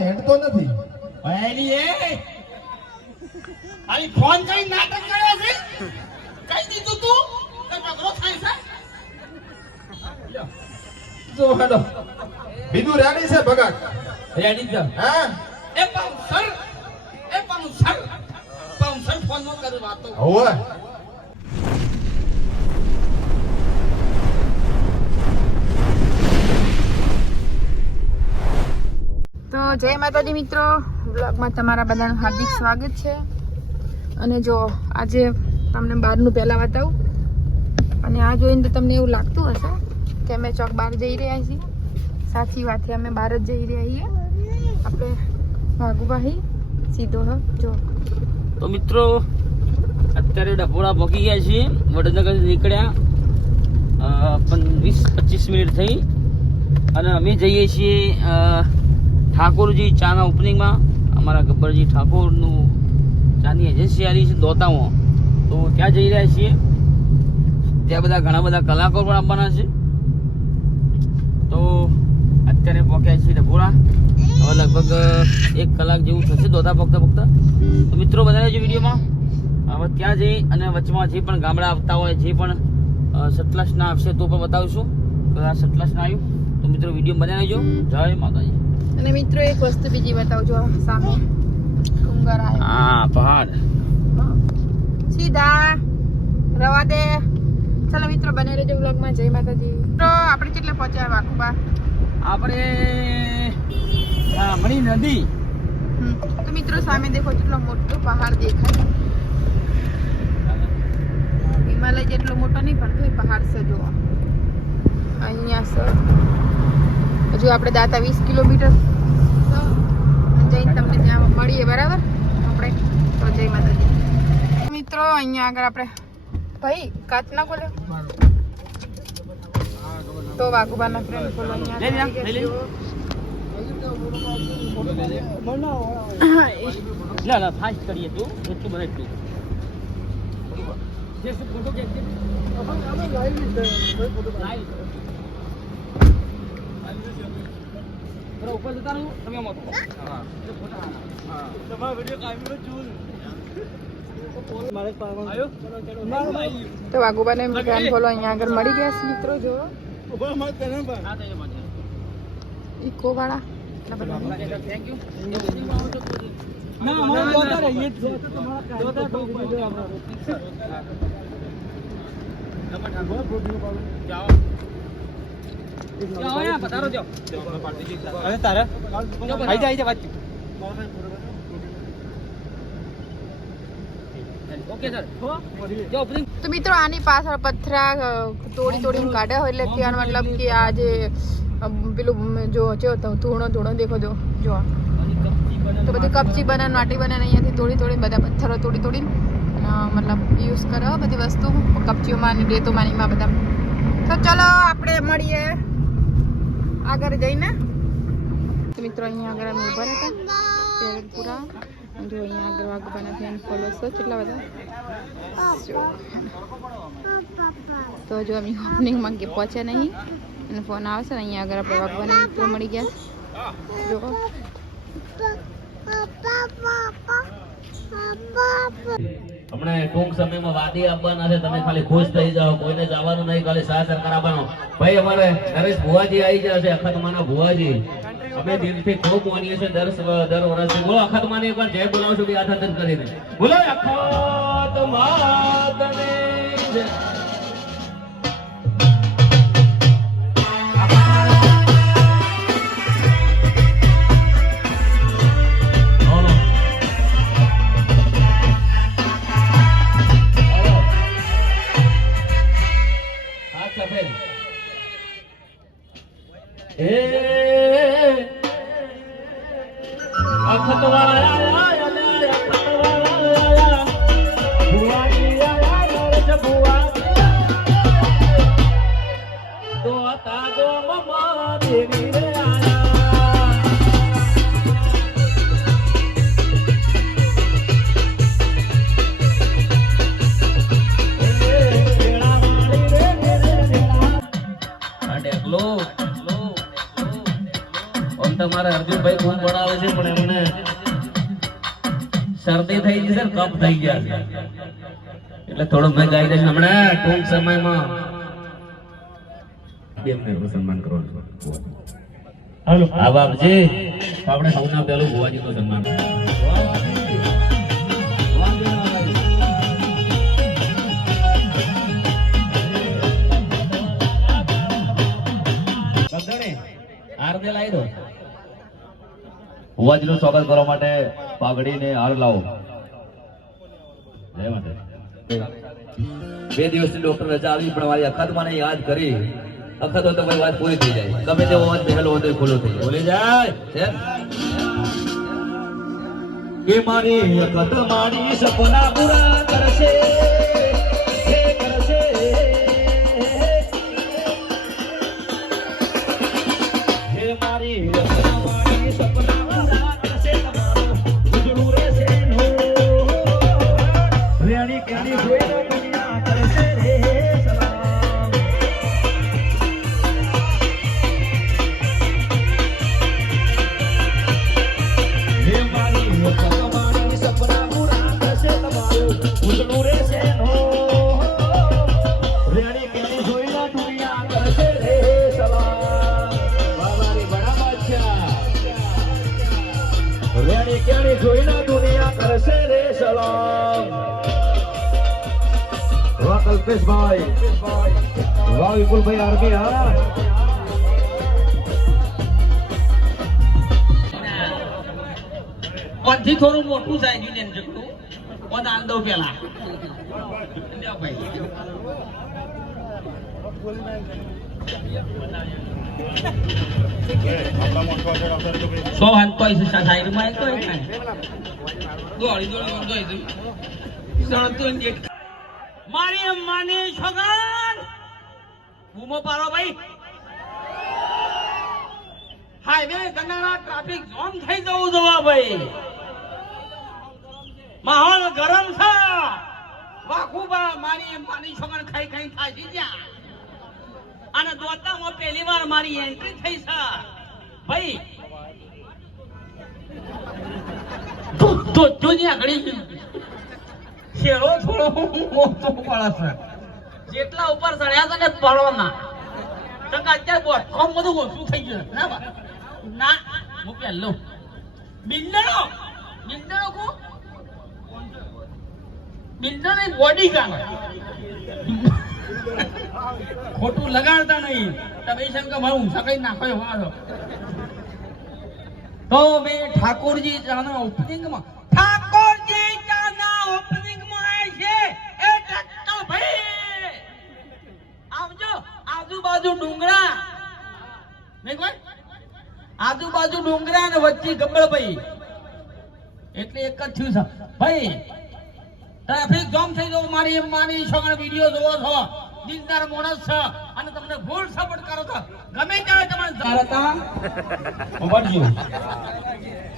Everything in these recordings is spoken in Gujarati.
કઈ હેડતો નથી. પહેલી એ! આલી ફોન કરી નાટક કર્યો છે? કઈ દીધું તું તો પગરો થાય છે? જો હેડો. બીજું રેડી છે ભગત? રેડી છે. હા? એ પાઉસર એ પાઉસર પાઉસર ફોન નો કરી વાતો હોવે. તો જય માતાજી મિત્રો. બ્લોગમાં તમારા બધાનું હાર્દિક સ્વાગત છે. અને જો, આજે તમને બહારનું પહેલાં બતાવું. અને આ જોઈને તો તમને એવું લાગતું હશે કે અમે ચોક બહાર જઈ રહ્યા છીએ. સાચી વાત છે, અમે બહાર જ જઈ રહ્યા છીએ. આપણે ભાગુભાઈ સીધો હ, જો. તો મિત્રો, અત્યારે ડભોળા પહોંચી ગયા છીએ. વડનગર નીકળ્યા. વીસ પચીસ મિનિટ થઈ. અને અમે જઈએ છીએ ઠાકોરજી ચાના ઓપનિંગમાં અમારા ગબ્બરજી ઠાકોરનું ચાની એજન્સી આવી છે દોતામાં. તો ત્યાં જઈ રહ્યા છીએ. ત્યાં બધા ઘણા બધા કલાકારો પણ આવવાના છે. તો અત્યારે પહોંચ્યા છીએ ડભોરા. હવે લગભગ એક કલાક જેવું થશે દોતા પગતા પગતા. તો મિત્રો બધા રહેજો વિડીયોમાં, હવે ત્યાં જઈ અને વચમાં જે પણ ગામડા આવતા હોય, જે પણ સતલાસના આવશે તો પણ બતાવીશું. સતલાસના આવ્યું. તો મિત્રો, વીડિયો બનાવી જો જય માતાજી. અને મિત્રો એક વસ્તુ બીજી બતાવજો જો સામે. ડુંગર હા પહાડ. સીધા રવા દે. ચાલો મિત્રો બને રહેજો વ્લોગમાં. જય માતાજી. તો આપણે કેટલે પહોંચ્યા વાકુબા આપણે મણી નદી. તો મિત્રો સામે દેખો કેટલો મોટો પહાડ દેખાય. હિમાલય જેટલો મોટો નહીં પણ તોય પહાડ છે જો અહીંયા છે. હજુ આપણે દાતા વીસ કિલોમીટર. જઈને તમને ત્યાં મળીએ, બરાબર? આપણે તો જય માતાજી. મિત્રો, અહીંયા આગળ આપણે ભાઈ, કાચ ના ખોલે તો વાઘુબાના ફ્રેન્ડ ખોલો અહીંયા ફાસ્ટ કરીએ તું. એટલું બને એટલું. જે ફોટો બરાબર, ઉપર જતા તમે આમ. હા. તો ફોલો અહીંયા આગળ મળી ગયા છે મિત્રો જો. ઇકો વાળા Thank you. ના અરે. તો મિત્રો, આની પાછળ પથરા તોડી તોડી કાઢ્યા હોય એટલે કહેવાનો મતલબ કે આ જે પેલું જો જો ધૂણો ધૂણો દેખો જો જો તો બધી કપચી બને નાટી બને અહીંયાથી તોડી તોડી બધા પથ્થરો તોડી તોડી મતલબ યુઝ કરો બધી વસ્તુ, કપચીઓમાં રેતોમાં એમાં બધા તો ચલો, આપણે મળીએ આગળ જઈને. મિત્રો અહીંયા આગળ અમે ઊભા હતા પેરડપુરા જો અહીંયા આગળ વાઘબાના ફેન ફોલો છે કેટલા બધા. તો જો અમે ઓપનિંગમાં કે પહોંચ્યા નહીં. અને ફોન આવશે ને, અહીંયા આગળ આપણે વાગવાના મિત્રો મળી ગયા. જો. હમણાં ટૂંક સમયમાં વાદી આપવાના છે, તમે ખાલી ખુશ થઈ જાઓ, કોઈને જવાનું નહીં, ખાલી સાથ સરકાર આપવાનો. ભાઈ, અમારે નરેશ ભુવાજી આવી જશે અખતમાના ભુવાજી. અમે દિલથી ખૂબ માનીએ છીએ, દર દર વર્ષે. બોલો, અખતમાની એકવાર જય બોલાવશું હાથ હાથ કરીને. બોલો અખતમાતને છે ને કફ થઈ ગયા છે. એટલે થોડો મેં ગાઈ દઈશ. હમણાં ટૂંક સમયમાં એમને સન્માન કરવાનું હાલો. હા બાપજી આપણે સૌના પેલું ભુવાજી નું સન્માન લાવી દો. સ્વાગત કરવા માટે પાઘડી ને હાર લાવો. જય માતા બે દિવસની ડોક્ટર રજા આવી પણ મારી અખત મને યાદ કરી. અખત હોય તો મારી વાત પૂરી થઈ જાય. ગમે તેવો અવાજ પહેલો હોય તો ખુલ્લો થઈ જાય. બોલી જાય. છે કે મારી અખત મારી સપના પૂરા કરશે. મારી સપના કલ્પેશભાઈ વાહ વિપુલભાઈ આરબી હા કોનથી થોડું મોટું થાય યુનિયન જગતું કોણ આલ દઉં પેલા. સો હંતોય એક છગન. બૂમો પાડો ભાઈ. હાઈવે ગંગાના ટ્રાફિક જામ થઈ જવું જોવા ભાઈ. માહોલ ગરમ છે. વાખુબા મારી માની છગન ખાઈ ખાઈ થાકી ગયા અને દોતામાં પહેલી વાર મારી એન્ટ્રી થઈ છે. ભાઈ. તો તો ની આગળી શેરો થોડો મોટો પડે છે. જેટલા ઉપર ચડ્યા છે. ને. બોડી ગાર્ડ ખોટું લગાડતા નહીં. તમે શંકર મારું ઊંચા કઈ નાખો તો મેં ઠાકોરજી જાણો આજુબાજુ ડુંગરા. નહીં કોઈ? આજુબાજુ ડુંગરા અને વચ્ચે ગબ્બળભાઈ એટલે એક જ થયું છે. ભાઈ ટ્રાફિક જામ થઈ જવું મારી એમ માની છોકરા વીડિયો જોવો છો. દિલદાર માણસ છે. અને તમને ફૂલ સપોર્ટ કરો છો. ગમે ત્યારે તમારે ઉભરજો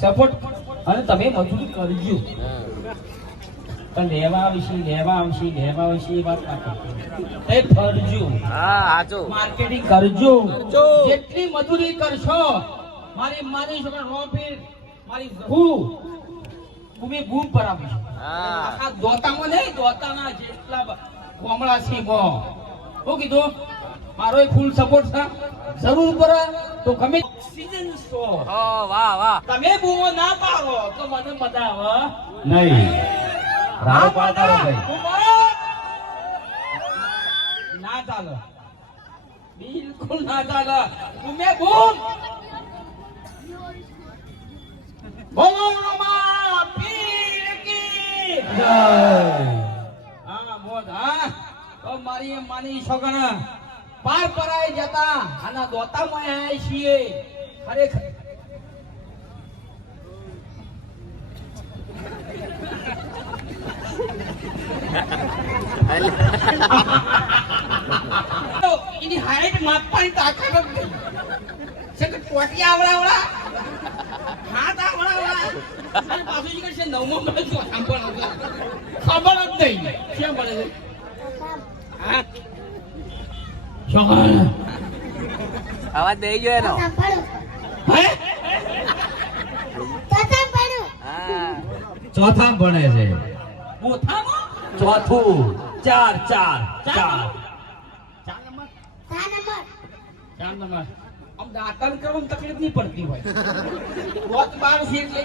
સપોર્ટ. અને તમે મજૂરી કરજો પણ લેવા આવશે લેવા આવશે લેવા આવશે એ વાત ના કરજો એ ફરજો. માર્કેટિંગ કરજો. જેટલી મજૂરી કરશો મારી માની રોપી મારી ભૂ ભૂમિ ભૂમ પર આખા દોતામાં નહીં દોતાના જેટલા કોમળા સિંહો હું કીધું મારો ફૂલ સપોર્ટ છે. જરૂર પડે તો ગમે ઓક્સિજન શો તમે બૂમો ના પાડો તો મને મજા આવે. નહીં. ના પાડો બૂમો. ના ચાલે. બિલકુલ ના ચાલે. તમે બૂમ બોલો રમા પીર કી હા મોજ હા. તો મારી માની છોકણ પાર પરાઈ જતા આના દોતામાં આયા છીએ. ખરેખર. એની હાઈટ માપવાની તાકાત જ નહીં છે કે ટોટી આવડાવડા? હાથ આવડાવડા? અને પાછું શું કરશે નવમો મળે છે ખબર જ નહીં. કેમ મળે છે? હા છોકરા અવાજ દઈ ગયો એનો. હે? ચોથા ભણે છે. ચોથું. ચાર ચાર ચાર ચાર. નંબર? ચાર નંબર? આમ દાંતણ કરવામાં તકલીફ નહીં પડતી હોય. બોત બાર છે એટલે.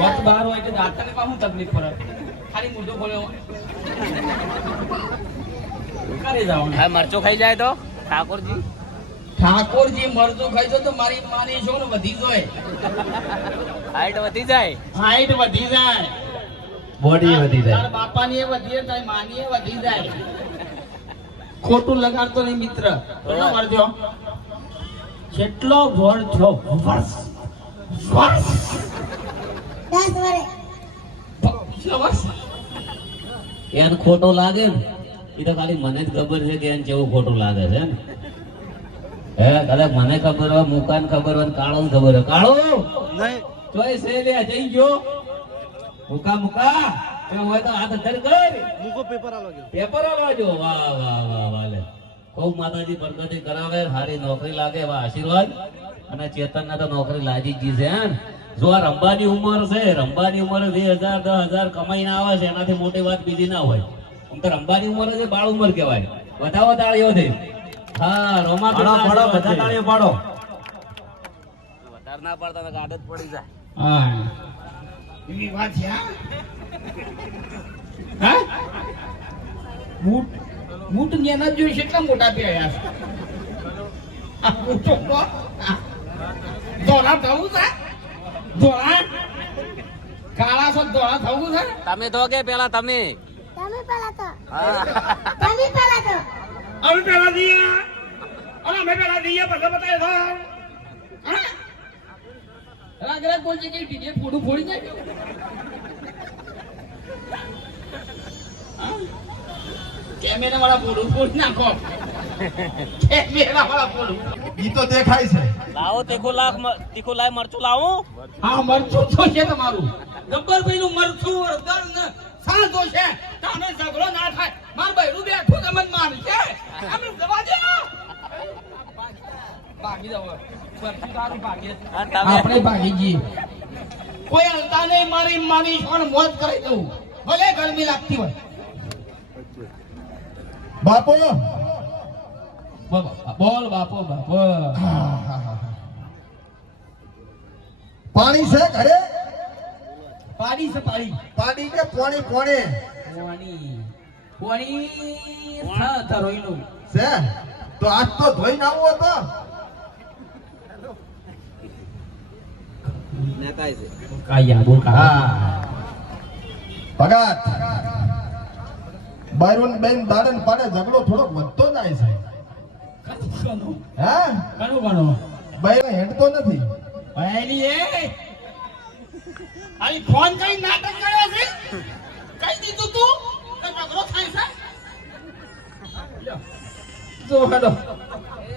બોત બાર હોય એટલે દાંતણમાં શું તકલીફ પડે? ખાલી મોઢો ખોલ્યો. કરી જાવ હા મરચો ખાઈ જાય તો? ઠાકોરજી? ઠાકોરજી મરચું ખાઈશો તો મારી માની છો ને વધી જાય. હાઈટ વધી જાય. હાઈટ વધી જાય. બોડી વધી તાર જાય બાપાની એ વધી જાય માની એ વધી જાય. ખોટું લગાડતો નહીં મિત્ર. કેટલો વળજો કેટલો વળજો વર્ષ વર્ષ વર્ષ એને ખોટો લાગે ને એ તો ખાલી મને જ ખબર છે કે એને કેવું ખોટું લાગે છે ને. હે કદાચ મને ખબર હોય મુકાન ખબર હોય કાળો ખબર હોય. કાળો! ચોઈ લે જઈ ગયો. મુકા મુકા. એ હોય તો હાથ ધર કર મુકો પેપર આલો પેપર આલો જો. વાહ વાહ વાહ વાહ લે. ખૂબ માતાજી બરકતી કરાવે સારી નોકરી લાગે એવા આશીર્વાદ. અને ચેતન તો નોકરી લાગી જ છે જો આ રંબાની ઉંમર છે રંબાની ઉંમર બે હજાર દસ હજાર કમાઈને આવે છે એનાથી મોટી વાત બીજી ના હોય. આમ તો રંબાની ઉંમર છે બાળ ઉંમર કહેવાય. વધાવો તાળીઓ દે હા રોમા બધા તાળીઓ પાડો. વધારે ના પડતા તો આદત પડી જાય. હા. એવી વાત છે હા? બૂટ બૂટ ને એના જોઈ કેટલા મોટા પહેર્યા છે. આ બૂટો તો ધોળા થવું છે? ધોળા? કાળા છો ધોળા થવું છે? તમે તો કે પેલા તમે? તમે પેલા તો. હા. તમે પેલા તો અમે પેલા દઈએ અને અમે પેલા દઈએ બધા બતાવે તો હા? રાગ રાગ બોલજે કે ટીકે ફોડું ફોડી જાય. કેમેરા વાળા ફોડું ફોડી નાખો. કેમેરા વાળા ફોડું. ઈ તો દેખાય છે. લાવો તેખો લાખ તીખું લાય મરચું લાવો. હા મરચું તો છે તમારું. ગબ્બરભાઈ નું મરચું ને સાંધો છે. તમે ઝઘડો ના થાય. માર બૈરું બેઠું તમને મારશે અમે જવા દે. ભાગી જાવ મરચું તારું ભાગી. અને તમે. આપણે ભાગી જઈએ. કોઈ હલતા નહીં મારી માની પણ મોત કરી દઉં. ભલે ગરમી લાગતી હોય. બાપો. બોલ. બાપો બાપો પાણી છે ઘરે? પાણી છે પાણી પાણી કે પોણી પોણે? પોણી. પોણી થા ધરોઈનું છે? તો આજ તો ધોઈને આવો તો કાયા બોલ હા. ભગત બાયરોન બેન દાડન પાડે ઝઘડો થોડોક વધતો જાય છે. કનું હા? કનું બાયરો હેડતો નથી. એની એ. આઈ ફોન કઈ નાટક કર્યો છે? કઈ દીધું તું? થાય છે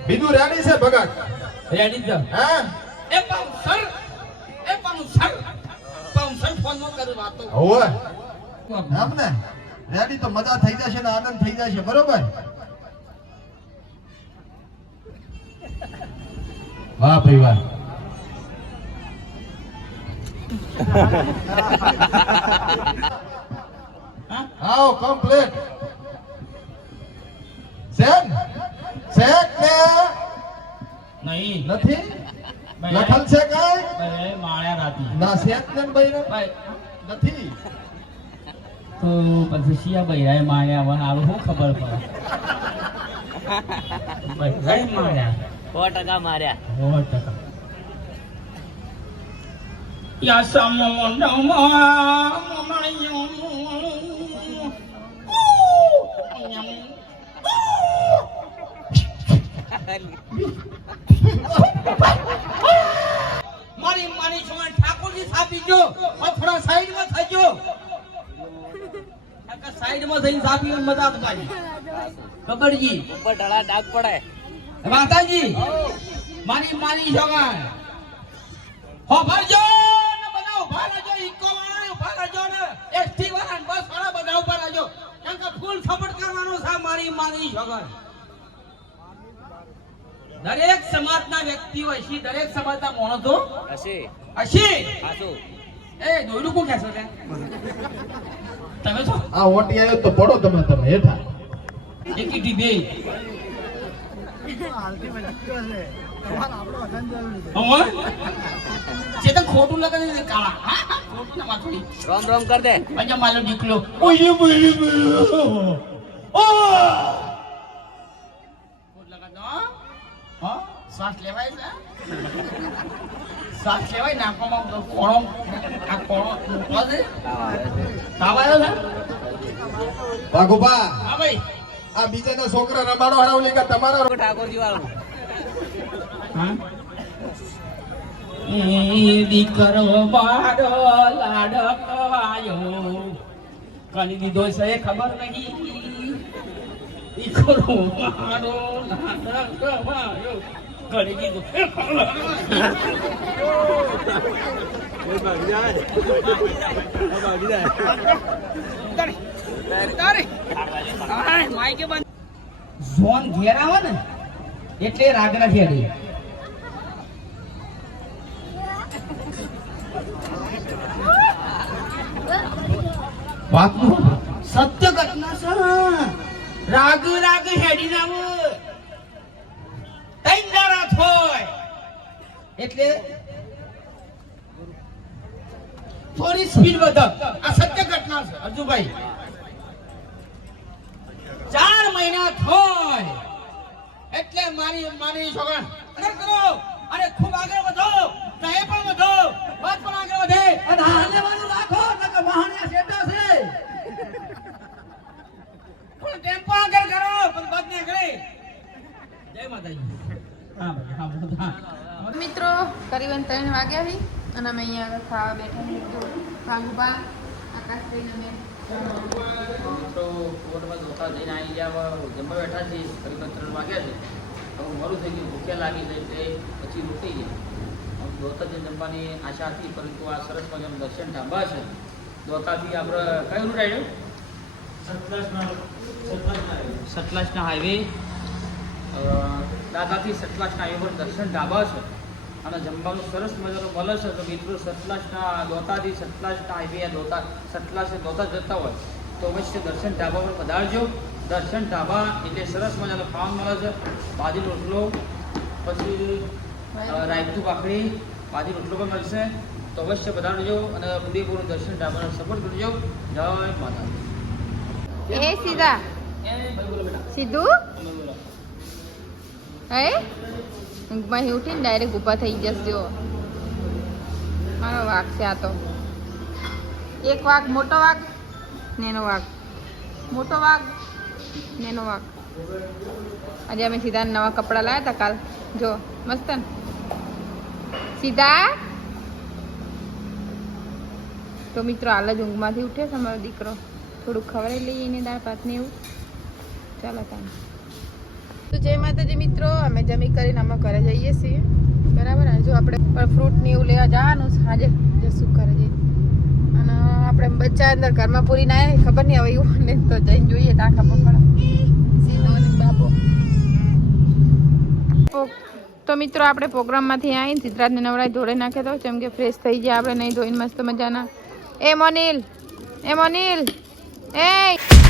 બીજું રેડી છે ભગત? રેડી જ હા? એ પાઉસર એ પાઉસર પાઉસર ફોન નો કરી વાતો. હોવે. આમ ને? રેડી તો મજા થઈ જશે ને આનંદ થઈ જશે બરોબર? વાહ ભાઈ વાહ. આવો કમ્પ્લીટ સેન સેક ને નહીં. નથી? લખલ છે કઈ? ભાઈ માળ્યા નથી ના સેક ને ભાઈ ભાઈ નથી? તો પછી શિયા ભાઈ માળ્યા વન આવું શું ખબર પડે? ભાઈ માળ્યા. સો ટકા માર્યા. સો ટકા. મારી મારી છોકરી ઠાકોરજી સાપી જો થોડા સાઈડમાં થજો સાઈડમાં થઈને સાપી મજા તમારી કબડજી ઉપર ઢળા ડાક પડે. માતાજી. મારી મારી છોકરી હો ભરજો ને બનાવ ભરજો ઈકો વાળા ભરજો ને. એસટી વાળા બસ વાળા બનાવ ઊભા કારણ સપોર્ટ કરવાનો છે મારી મારી છોકરી દરેક સમાજના વ્યક્તિઓ હશે દરેક સમાજના માણસો હશે. હશે. એ દોયડું કોણ કહેશો લે? તમે છો? આ ઓટી આવ્યો તો પડો તમે તમે હેઠા. એક બે. હવે? ચેતન ખોટું લગે છે કાળા. હા? ખોટું ના વાંચો રોમ રોમ કર દે. પંજા ઓય ઓ! ખોટ લગાડો હા? શ્વાસ લેવાય છે? શ્વાસ લેવાય નાખવામાં કોણો આ કોણો મૂકવા દે. તાવ આવ્યો છે હા ભાઈ. આ બીજાના છોકરા રમાડો હરાવલી કે તમારા ઠાકોરજી વાળો. દીકરો મારો લાડકવાયો કરી દીધો છે ખબર નહીં. દીકરો મારો લાડકવાયો કરી દીધો. ઝોન ઘેર આવે ને એટલે રાગ નથી વાતનું સત્ય ઘટના છે. રાગ રાગ હેડી નામ તૈન દાડા થોય એટલે થોડી સ્પીડ વધ. આ સત્ય ઘટના છે. અર્જુભાઈ ચાર મહિના થોય. એટલે મારી મારી છોકરા અંદર કરો. અને ખૂબ આગળ વધો. તમે પણ વધો. વાત પણ આગળ વધે. અને હાલે વાળું રાખો નકર વાહણિયા શેઠા છે પણ ટેમ્પો આગળ કરો પણ બસ ને કરે જય માતાજી. હા ભાઈ, હા બોલો, હા. મિત્રો કરીબન ત્રણ વાગ્યા છે અને અમે અહીંયા આગળ ખાવા બેઠા જો ભાગુબા આકાશભાઈ અમે. મિત્રો કોર્ટમાં ધોકા જઈને આવી ગયા જમવા બેઠા છીએ. કરીબન ત્રણ વાગ્યા છે. હવે મોડું થઈ ગયું ભૂખ્યા લાગી જાય એટલે પછી રોકાઈ ગયા. હવે ધોતા જઈને જમવાની આશા હતી પરંતુ આ સરસ મજાનું દર્શન ઢાંબા છે. ધોતાથી આપણે કયું રૂટ આવ્યું સતલાજના હાઈવે દાદાથી સતલાજના હાઈવે પર દર્શન ઢાબા છે. અને જમવાનું સરસ મજાનું મળે છે. તો મિત્રો, સતલાજના દોતાથી સતલાજના હાઈવે દોતા, સતલાજ દોતા જતા હોય, તો અવશ્ય દર્શન ઢાબા પર પધારજો. દર્શન ઢાબા એટલે સરસ મજાનું ખાવાનું મળે છે. બાજી રોટલો, પછી રાયતું ભાખરી, બાજી રોટલો પણ મળશે. તો અવશ્ય પધારજો અને પૂરેપૂરું દર્શન ઢાબાનો સપોર્ટ કરજો. જય માતા એ સીધા. સીધું? હે? ઊંઘમાંથી ઉઠીને ડાયરેક્ટ ઊભા થઈ જશે મારો વાઘ છે આ તો. એક વાઘ મોટો વાઘ નેનો વાઘ મોટો વાઘ નેનો વાઘ આજે અમે સીધા નવા કપડાં લાવ્યા હતા કાલ. જો, મસ્ત સીધા? તો મિત્રો, હાલ જ ઊંઘમાંથી ઉઠ્યો છે અમારો દીકરો. થોડુંક ખવડાવી લઈએ એને દાળ પાત ને એવું. ચાલો તમે તો જય માતાજી મિત્રો, અમે જમી કરીને અમે ઘરે જઈએ છીએ. બરાબર? જો આપણે પણ ફ્રૂટ ને એવું લેવા જવાનું સાંજે જશું ઘરે જઈએ અને આપણે બચ્ચા અંદર ઘરમાં પૂરી ના ખબર નહીં હવે એવું ને તો જઈને જોઈએ તો ખબર પડે બાપો. તો મિત્રો, આપણે પ્રોગ્રામમાંથી આવીને સિદ્ધરાજને નવરાય ધોળે નાખે તો જેમ કે ફ્રેશ થઈ જાય આપણે નહીં ધોઈને મસ્ત મજાના. એ મોનિલ! એ મોનિલ! એ!